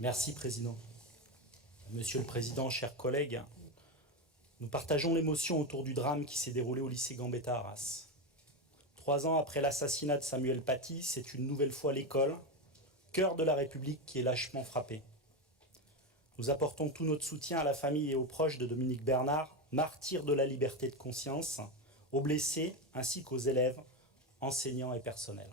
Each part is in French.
Merci, Président. Monsieur le Président, chers collègues, nous partageons l'émotion autour du drame qui s'est déroulé au lycée Gambetta à Arras. 3 ans après l'assassinat de Samuel Paty, c'est une nouvelle fois l'école, cœur de la République, qui est lâchement frappée. Nous apportons tout notre soutien à la famille et aux proches de Dominique Bernard, martyr de la liberté de conscience, aux blessés ainsi qu'aux élèves, enseignants et personnels.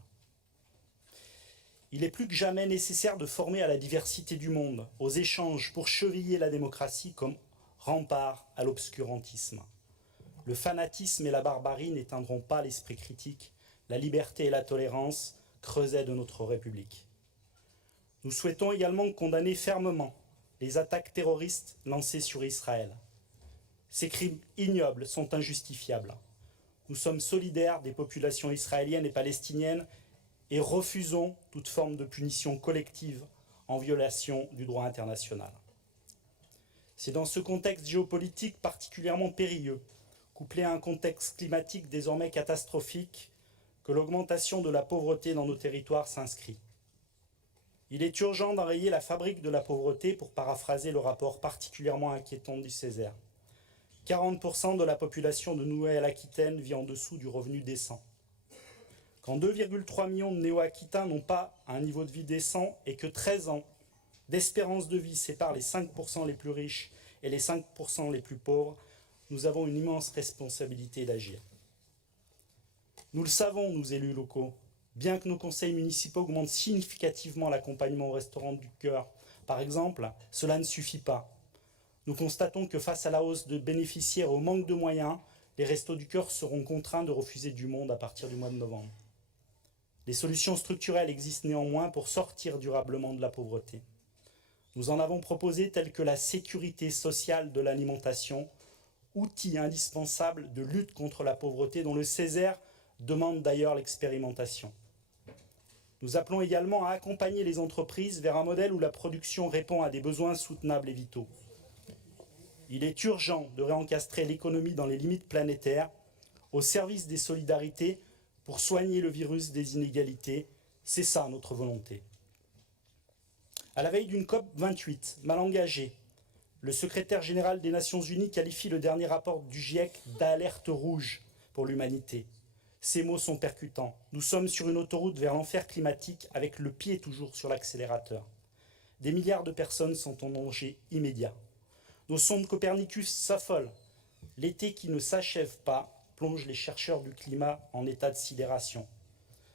Il est plus que jamais nécessaire de former à la diversité du monde, aux échanges pour cheviller la démocratie comme rempart à l'obscurantisme. Le fanatisme et la barbarie n'éteindront pas l'esprit critique, la liberté et la tolérance, creuset de notre République. Nous souhaitons également condamner fermement les attaques terroristes lancées sur Israël. Ces crimes ignobles sont injustifiables. Nous sommes solidaires des populations israéliennes et palestiniennes et refusons toute forme de punition collective en violation du droit international. C'est dans ce contexte géopolitique particulièrement périlleux, couplé à un contexte climatique désormais catastrophique, que l'augmentation de la pauvreté dans nos territoires s'inscrit. Il est urgent d'enrayer la fabrique de la pauvreté, pour paraphraser le rapport particulièrement inquiétant du Césaire. 40% de la population de Nouvelle-Aquitaine vit en dessous du revenu décent. Quand 2,3 millions de néo-aquitains n'ont pas un niveau de vie décent et que 13 ans d'espérance de vie séparent les 5% les plus riches et les 5% les plus pauvres, nous avons une immense responsabilité d'agir. Nous le savons, nous élus locaux, bien que nos conseils municipaux augmentent significativement l'accompagnement au restaurant du cœur, par exemple, cela ne suffit pas. Nous constatons que face à la hausse de bénéficiaires et au manque de moyens, les restos du cœur seront contraints de refuser du monde à partir du mois de novembre. Les solutions structurelles existent néanmoins pour sortir durablement de la pauvreté. Nous en avons proposé telles que la sécurité sociale de l'alimentation, outil indispensable de lutte contre la pauvreté dont le Césaire demande d'ailleurs l'expérimentation. Nous appelons également à accompagner les entreprises vers un modèle où la production répond à des besoins soutenables et vitaux. Il est urgent de réencastrer l'économie dans les limites planétaires, au service des solidarités, pour soigner le virus des inégalités. C'est ça notre volonté. À la veille d'une COP 28, mal engagée, le secrétaire général des Nations Unies qualifie le dernier rapport du GIEC d'alerte rouge pour l'humanité. Ces mots sont percutants. Nous sommes sur une autoroute vers l'enfer climatique avec le pied toujours sur l'accélérateur. Des milliards de personnes sont en danger immédiat. Nos sondes Copernicus s'affolent. L'été qui ne s'achève pas plonge les chercheurs du climat en état de sidération.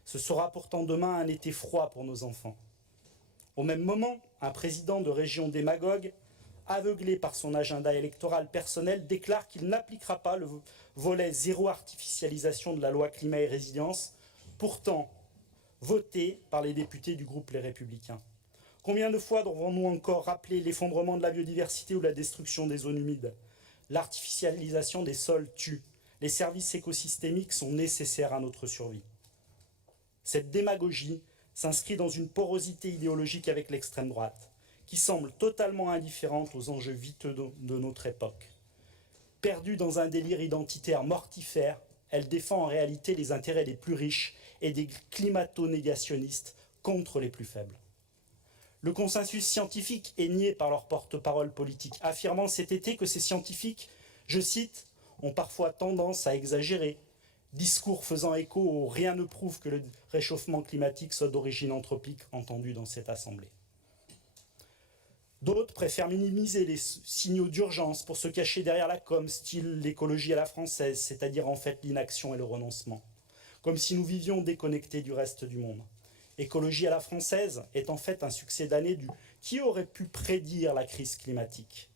Ce sera pourtant demain un été froid pour nos enfants. Au même moment, un président de région démagogue, aveuglé par son agenda électoral personnel, déclare qu'il n'appliquera pas le volet zéro artificialisation de la loi climat et résilience, pourtant voté par les députés du groupe Les Républicains. Combien de fois devrons-nous encore rappeler l'effondrement de la biodiversité ou la destruction des zones humides? L'artificialisation des sols tue. Les services écosystémiques sont nécessaires à notre survie. Cette démagogie s'inscrit dans une porosité idéologique avec l'extrême droite, qui semble totalement indifférente aux enjeux vitaux de notre époque. Perdue dans un délire identitaire mortifère, elle défend en réalité les intérêts des plus riches et des climato-négationnistes contre les plus faibles. Le consensus scientifique est nié par leurs porte-parole politiques, affirmant cet été que ces scientifiques, je cite, ont parfois tendance à exagérer, discours faisant écho au « rien ne prouve que le réchauffement climatique soit d'origine anthropique » entendu dans cette assemblée. D'autres préfèrent minimiser les signaux d'urgence pour se cacher derrière la com, style l'écologie à la française, c'est-à-dire en fait l'inaction et le renoncement, comme si nous vivions déconnectés du reste du monde. Écologie à la française est en fait un succès d'année du « qui aurait pu prédire la crise climatique ?»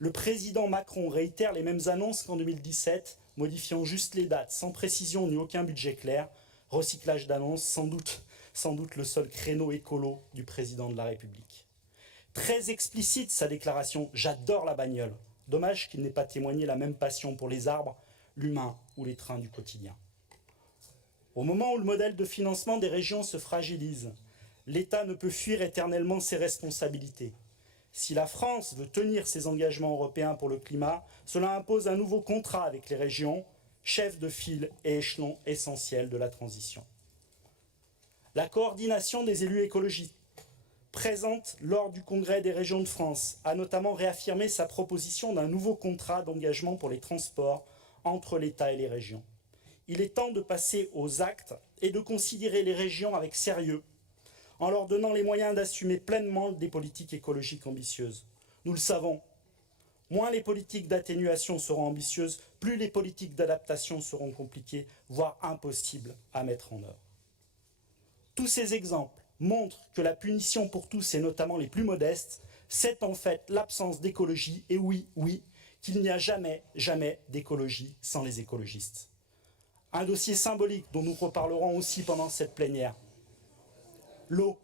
Le président Macron réitère les mêmes annonces qu'en 2017, modifiant juste les dates, sans précision ni aucun budget clair. Recyclage d'annonces, sans doute le seul créneau écolo du président de la République. Très explicite sa déclaration « J'adore la bagnole ». Dommage qu'il n'ait pas témoigné la même passion pour les arbres, l'humain ou les trains du quotidien. Au moment où le modèle de financement des régions se fragilise, l'État ne peut fuir éternellement ses responsabilités. Si la France veut tenir ses engagements européens pour le climat, cela impose un nouveau contrat avec les régions, chefs de file et échelons essentiels de la transition. La coordination des élus écologistes, présente lors du Congrès des régions de France, a notamment réaffirmé sa proposition d'un nouveau contrat d'engagement pour les transports entre l'État et les régions. Il est temps de passer aux actes et de considérer les régions avec sérieux, en leur donnant les moyens d'assumer pleinement des politiques écologiques ambitieuses. Nous le savons, moins les politiques d'atténuation seront ambitieuses, plus les politiques d'adaptation seront compliquées, voire impossibles à mettre en œuvre. Tous ces exemples montrent que la punition pour tous, et notamment les plus modestes, c'est en fait l'absence d'écologie, et oui, qu'il n'y a jamais d'écologie sans les écologistes. Un dossier symbolique dont nous reparlerons aussi pendant cette plénière. L'eau.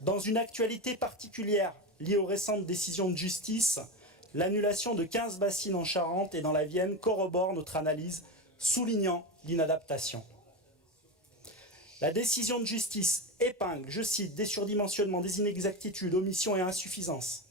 Dans une actualité particulière liée aux récentes décisions de justice, l'annulation de 15 bassines en Charente et dans la Vienne corrobore notre analyse, soulignant l'inadaptation. La décision de justice épingle, je cite, des surdimensionnements, des inexactitudes, omissions et insuffisances,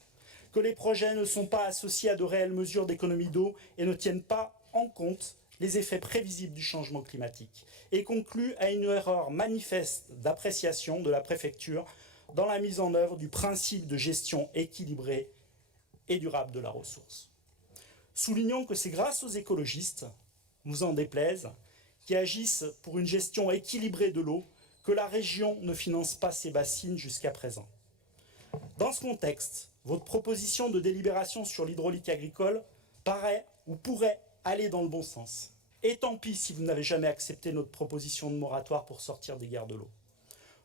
que les projets ne sont pas associés à de réelles mesures d'économie d'eau et ne tiennent pas en compte les effets prévisibles du changement climatique, et conclut à une erreur manifeste d'appréciation de la préfecture dans la mise en œuvre du principe de gestion équilibrée et durable de la ressource. Soulignons que c'est grâce aux écologistes, nous en déplaise, qui agissent pour une gestion équilibrée de l'eau, que la région ne finance pas ses bassines jusqu'à présent. Dans ce contexte, votre proposition de délibération sur l'hydraulique agricole paraît ou pourrait aller dans le bon sens. Et tant pis si vous n'avez jamais accepté notre proposition de moratoire pour sortir des guerres de l'eau.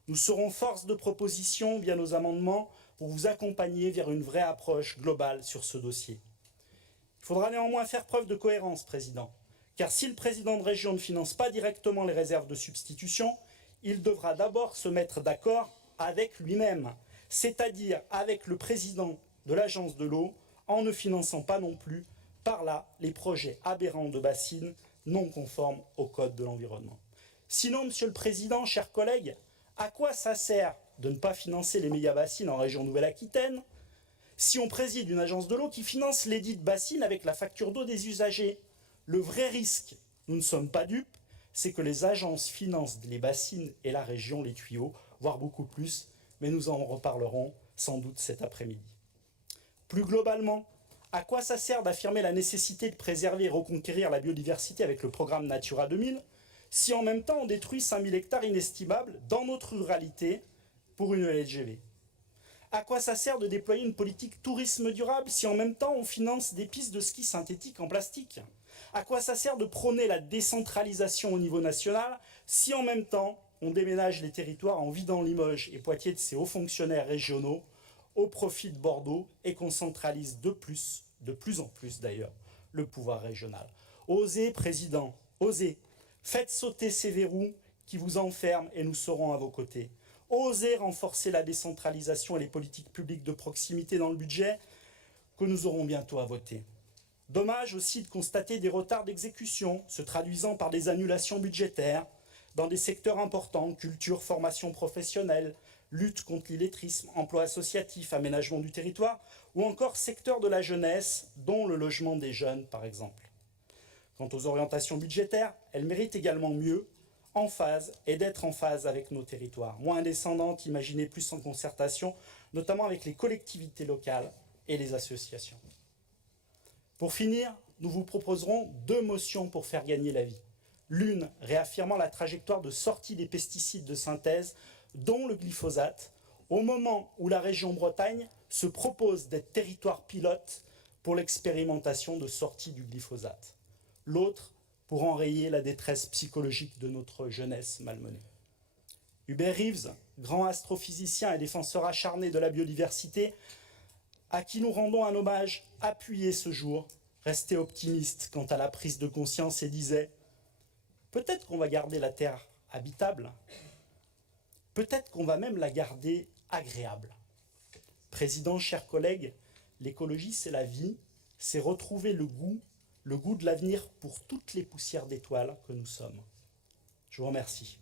Nous serons force de proposition via nos amendements pour vous accompagner vers une vraie approche globale sur ce dossier. Il faudra néanmoins faire preuve de cohérence, Président, car si le président de région ne finance pas directement les réserves de substitution, il devra d'abord se mettre d'accord avec lui-même, c'est-à-dire avec le président de l'agence de l'eau, en ne finançant pas non plus par là les projets aberrants de bassines non conformes au Code de l'environnement. Sinon, Monsieur le Président, chers collègues, à quoi ça sert de ne pas financer les méga-bassines en région Nouvelle-Aquitaine si on préside une agence de l'eau qui finance les dites bassines avec la facture d'eau des usagers? Le vrai risque, nous ne sommes pas dupes, c'est que les agences financent les bassines et la région les tuyaux, voire beaucoup plus, mais nous en reparlerons sans doute cet après-midi. Plus globalement, à quoi ça sert d'affirmer la nécessité de préserver et reconquérir la biodiversité avec le programme Natura 2000 si en même temps on détruit 5000 hectares inestimables dans notre ruralité pour une LGV? À quoi ça sert de déployer une politique tourisme durable si en même temps on finance des pistes de ski synthétiques en plastique? À quoi ça sert de prôner la décentralisation au niveau national si en même temps on déménage les territoires en vidant Limoges et Poitiers de ses hauts fonctionnaires régionaux au profit de Bordeaux et qu'on centralise de plus en plus d'ailleurs, le pouvoir régional? Osez, Président, osez. Faites sauter ces verrous qui vous enferment et nous serons à vos côtés. Osez renforcer la décentralisation et les politiques publiques de proximité dans le budget que nous aurons bientôt à voter. Dommage aussi de constater des retards d'exécution se traduisant par des annulations budgétaires dans des secteurs importants, culture, formation professionnelle, lutte contre l'illettrisme, emploi associatif, aménagement du territoire, ou encore secteur de la jeunesse, dont le logement des jeunes par exemple. Quant aux orientations budgétaires, elles méritent également mieux, en phase et d'être en phase avec nos territoires. Moins descendantes, imaginez plus en concertation, notamment avec les collectivités locales et les associations. Pour finir, nous vous proposerons 2 motions pour faire gagner la vie. L'une réaffirmant la trajectoire de sortie des pesticides de synthèse, dont le glyphosate, au moment où la région Bretagne se propose d'être territoire pilote pour l'expérimentation de sortie du glyphosate. L'autre pour enrayer la détresse psychologique de notre jeunesse malmenée. Hubert Reeves, grand astrophysicien et défenseur acharné de la biodiversité, à qui nous rendons un hommage appuyé ce jour, restait optimiste quant à la prise de conscience et disait « Peut-être qu'on va garder la Terre habitable, peut-être qu'on va même la garder agréable. » Président, chers collègues, l'écologie c'est la vie, c'est retrouver le goût de l'avenir pour toutes les poussières d'étoiles que nous sommes. Je vous remercie.